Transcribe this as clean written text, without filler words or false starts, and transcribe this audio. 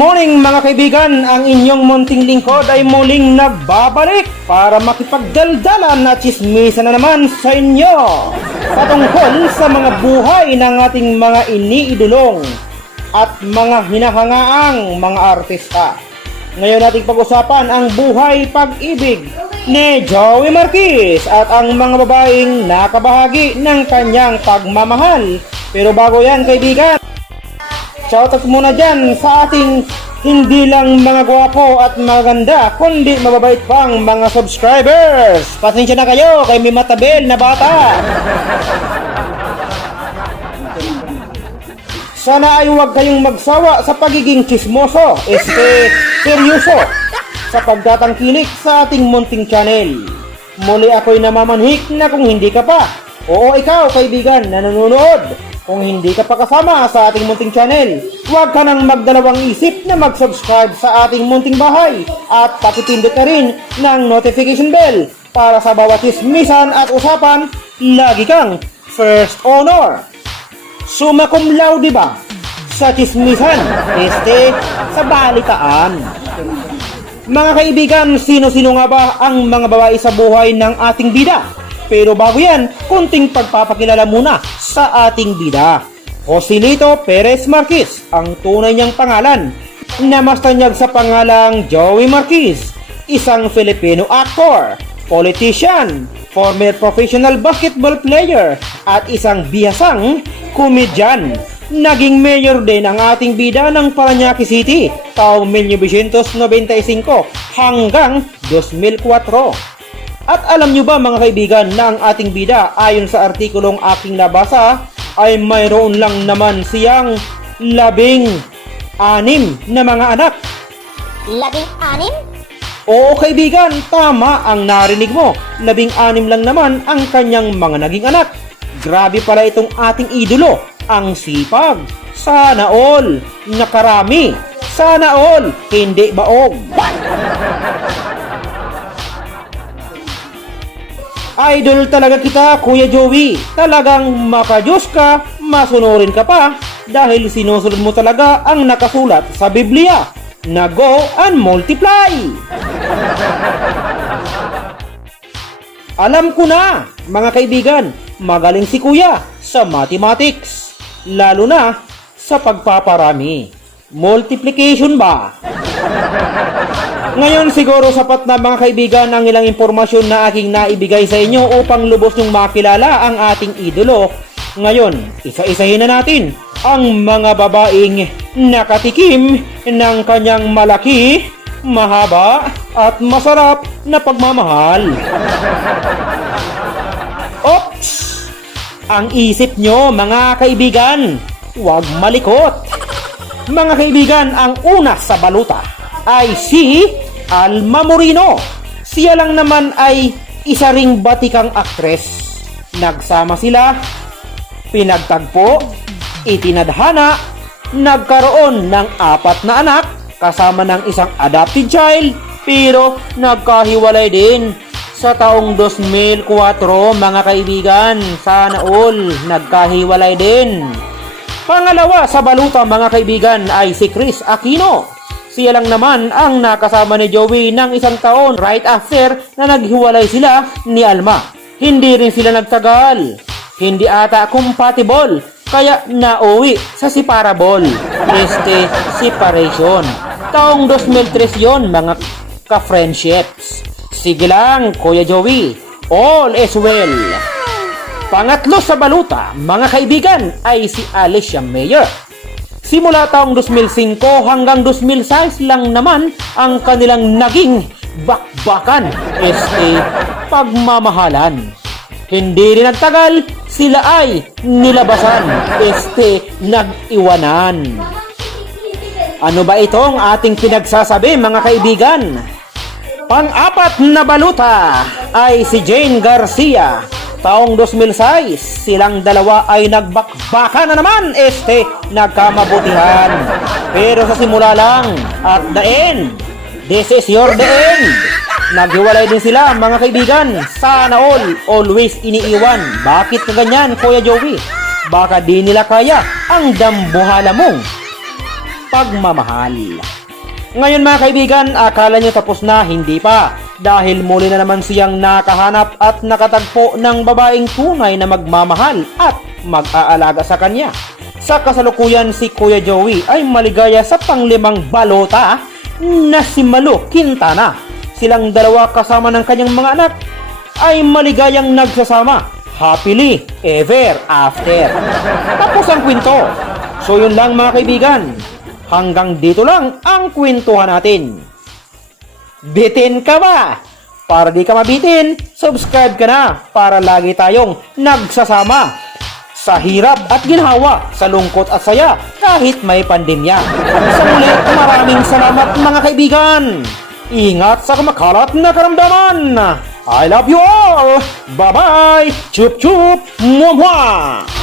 morning mga kaibigan, ang inyong munting lingkod ay muling nagbabalik para makipagdaldalan at chismisa na naman sa inyo patungkol sa mga buhay ng ating mga iniidolong at mga hinahangaang mga artista. Ngayon nating pag-usapan ang buhay pag-ibig ni Joey Marquez at ang mga babaeng nakabahagi ng kanyang pagmamahal. Pero bago yan kaibigan, shoutout muna dyan sa ating hindi lang mga gwapo at maganda, kundi mababait pang mga subscribers. Pasensya na kayo kay may matabel na bata. Sana ay huwag kayong magsawa sa pagiging chismoso, seryoso, sa pagtatangkilik sa ating munting channel. Muli ako'y namamanhik na kung hindi ka pa, oo ikaw kaibigan na nanonood, kung hindi ka pa kasama sa ating munting channel, huwag ka nang magdalawang isip na mag-subscribe sa ating munting bahay at pakipindot ka rin ng notification bell para sa bawat chismisan at usapan, lagi kang first honor. Summa cum laude ba sa chismisan, sa balitaan. Mga kaibigan, sino-sino nga ba ang mga babae sa buhay ng ating bida? Pero bago yan, kunting pagpapakilala muna sa ating bida. Joselito Perez Marquez, ang tunay niyang pangalan, na mas tanyag sa pangalang Joey Marquez, isang Filipino actor, politician, former professional basketball player, at isang bihasang komedyan. Naging mayor din ang ating bida ng Parañaque City taong 1995 hanggang 2004. At alam nyo ba mga kaibigan na ang ating bida ayon sa artikulong aking nabasa ay mayroon lang naman siyang 16 na mga anak. 16? Oo kaibigan, tama ang narinig mo. 16 lang naman ang kanyang mga naging anak. Grabe pala itong ating idolo. Ang sipag. Sana all. Nakarami. Sana all. Hindi baog. Idol talaga kita, Kuya Joey. Talagang makajos ka, masunurin ka pa dahil sinusunod mo talaga ang nakasulat sa Biblia na go and multiply. Alam ko na, mga kaibigan, magaling si Kuya sa mathematics, lalo na sa pagpaparami. Multiplication ba? Ngayon siguro sapat na mga kaibigan ang ilang impormasyon na aking naibigay sa inyo upang lubos nyong makilala ang ating idolo. Ngayon, isa-isahin na natin ang mga babaeng nakatikim ng kanyang malaki, mahaba at masarap na pagmamahal. Oops! Ang isip nyo mga kaibigan, huwag malikot. Mga kaibigan, ang una sa baluta ay si Alma Moreno. Siya lang naman ay isa ring batikang aktres. Nagsama sila, pinagtagpo, itinadhana, nagkaroon ng 4 na anak kasama ng isang adopted child, pero nagkahiwalay din sa taong 2004 mga kaibigan. Sana all nagkahiwalay din. Pangalawa sa baluta mga kaibigan ay si Kris Aquino. Siya lang naman ang nakasama ni Joey ng 1 taon right after na naghiwalay sila ni Alma. Hindi rin sila nagtagal. Hindi ata compatible kaya nauwi sa separable. Separation. Taong 2003 yon mga ka-friendships. Sige lang Kuya Joey, all is well. Pangatlo sa baluta mga kaibigan ay si Alicia Mayer. Simula taong 2005 hanggang 2006 lang naman ang kanilang naging bakbakan, pagmamahalan. Hindi rin nagtagal, sila ay nilabasan, nag-iwanan. Ano ba itong ating pinagsasabi mga kaibigan? Pang-apat na baluta ay si Jane Garcia. Taong 2006, silang dalawa ay nagbakbaka na naman, nagkamabutihan. Pero sa simula lang, at the end, this is your the end. Naghiwalay din sila mga kaibigan. Sana all, always iniiwan. Bakit ka ganyan Kuya Joey? Baka di nila kaya ang dambuhala mong pagmamahal. Ngayon mga kaibigan, akala nyo tapos na, hindi pa. Dahil muli na naman siyang nakahanap at nakatagpo ng babaeng tunay na magmamahal at mag-aalaga sa kanya. Sa kasalukuyan, si Kuya Joey ay maligaya sa panglimang balota na si Malu Quintana. Silang dalawa kasama ng kanyang mga anak ay maligayang nagsasama happily ever after. Tapos ang kwento. So yun lang mga kaibigan. Hanggang dito lang ang kwentuhan natin. Bitin ka ba? Para di ka mabitin, subscribe ka na para lagi tayong nagsasama sa hirap at ginhawa, sa lungkot at saya kahit may pandemya. Sa muli, maraming salamat mga kaibigan. Ingat sa kumakalat na karamdaman. I love you all. Bye-bye. Chup chup. Mwah mwah.